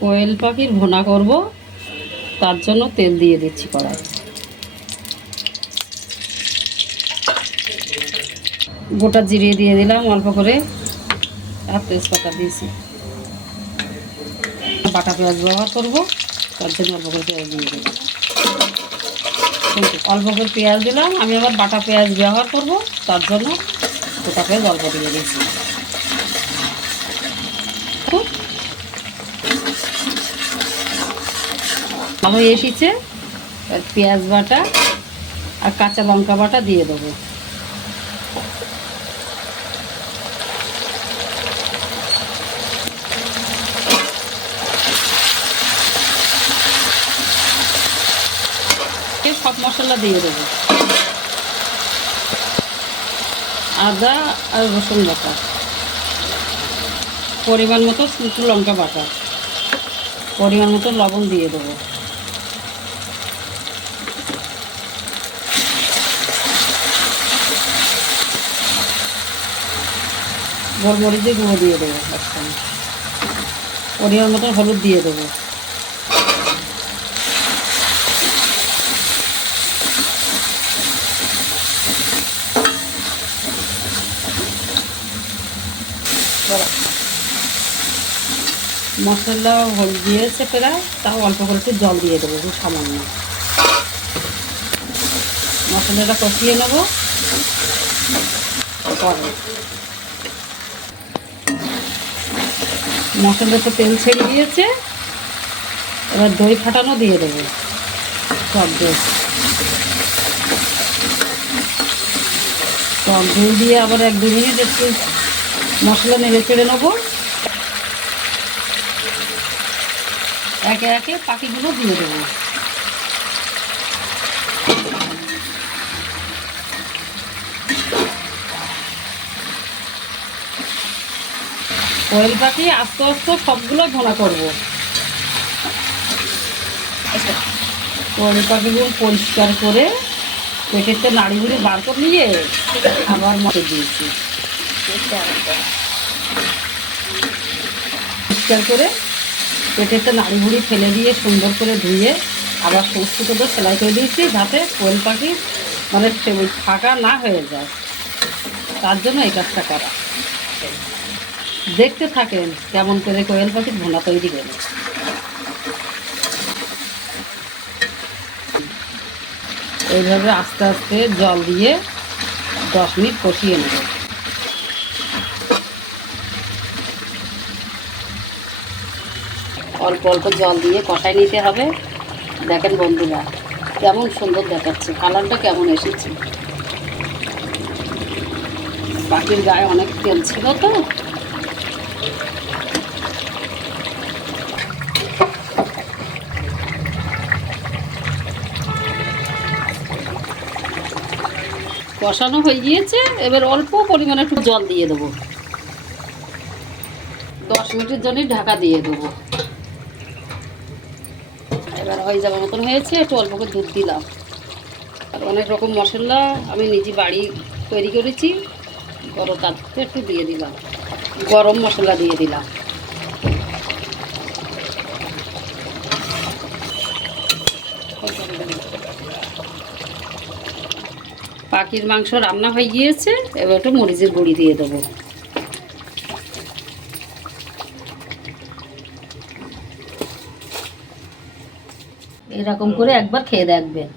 কোয়েল পাখির ভুনা করব, তার জন্য তেল দিয়ে দিচ্ছি কড়াই। গোটা জিরে দিয়ে দিলাম অল্প করে, আর তেজপাতা দিয়েছি। বাটা পেঁয়াজ ব্যবহার করব, তার জন্য অল্প করে পেঁয়াজ দিয়ে দেবো। অল্প করে পেঁয়াজ দিলাম, আমি আবার বাটা পেঁয়াজ ব্যবহার করব, তার জন্য গোটা পেঁয়াজ অল্প দিয়ে দিয়েছি। ভালো এসেছে, পেঁয়াজ বাটা আর কাঁচা লঙ্কা বাটা দিয়ে দেবো। সব মশলা দিয়ে দেবো, আদা আর রসুন বাটা, পরিমাণ মতো শুকনো লঙ্কা বাটা, পরিমাণ মতো লবণ দিয়ে দেবো। গোলমরিচের গুঁড়ো দিয়ে দেবো একসঙ্গে, পরিমাণ মতো হলুদ দিয়ে দেবো। মশলা হলুদ দিয়েছে প্রায়, তাও অল্প করে একটু জল দিয়ে দেবো, খুব সামান্য। মশলাটা কষিয়ে নেব। মশলা তো তেল ছেড়ে দিয়েছে, এবার দই ফাটানো দিয়ে দেবো, টক দই। টক দই দিয়ে আবার 1-2 মিনিট একটু মশলা নেড়ে চেড়ে নেবো। একে একে পাখিগুলো দিয়ে দেবো। কোয়েল পাখি আস্তে আস্তে সবগুলো ভুনা করব। কোয়েল পাখিগুলো পরিষ্কার করে পেটের নাড়িগুলি বার করে নিয়ে আবার মশলা দিয়েছি। পরিষ্কার করে পেটের নাড়িগুলি ফেলে দিয়ে সুন্দর করে ধুয়ে আবার সমস্ত করে সেলাই করে দিয়েছি, যাতে কোয়েল পাখি মানে ফাঁকা না হয়ে যায়, তার জন্য এই কাজটা করা। দেখতে থাকেন কেমন করে কোয়েল পাখির ভুনা তৈরি করে। এইভাবে আস্তে আস্তে জল দিয়ে 10 মিনিট কষিয়ে নেব। অল্প অল্প জল দিয়ে কষাই নিতে হবে। দেখেন বন্ধুরা কেমন সুন্দর দেখাচ্ছে, কালারটা কেমন এসেছে। পাখির গায়ে অনেক তেল ছিল তো। কষানো হয়ে গিয়েছে, এবার অল্প পরিমাণে একটু জল দিয়ে দেবো। 10 মিনিটের জন্য ঢাকা দিয়ে দেবো। এবার হয়ে যাওয়ার মতন হয়েছে, একটু অল্প করে দুধ দিলাম। আর অনেক রকম মশলা আমি নিজে বাড়ি তৈরি করেছি, গরম তাতে একটু দিয়ে দিলাম, গরম মশলা দিয়ে দিলাম। পাখির মাংস রান্না হয়ে গিয়েছে, এবার একটু মরিচের গুঁড়ি দিয়ে দেবো। এরকম করে একবার খেয়ে দেখবেন।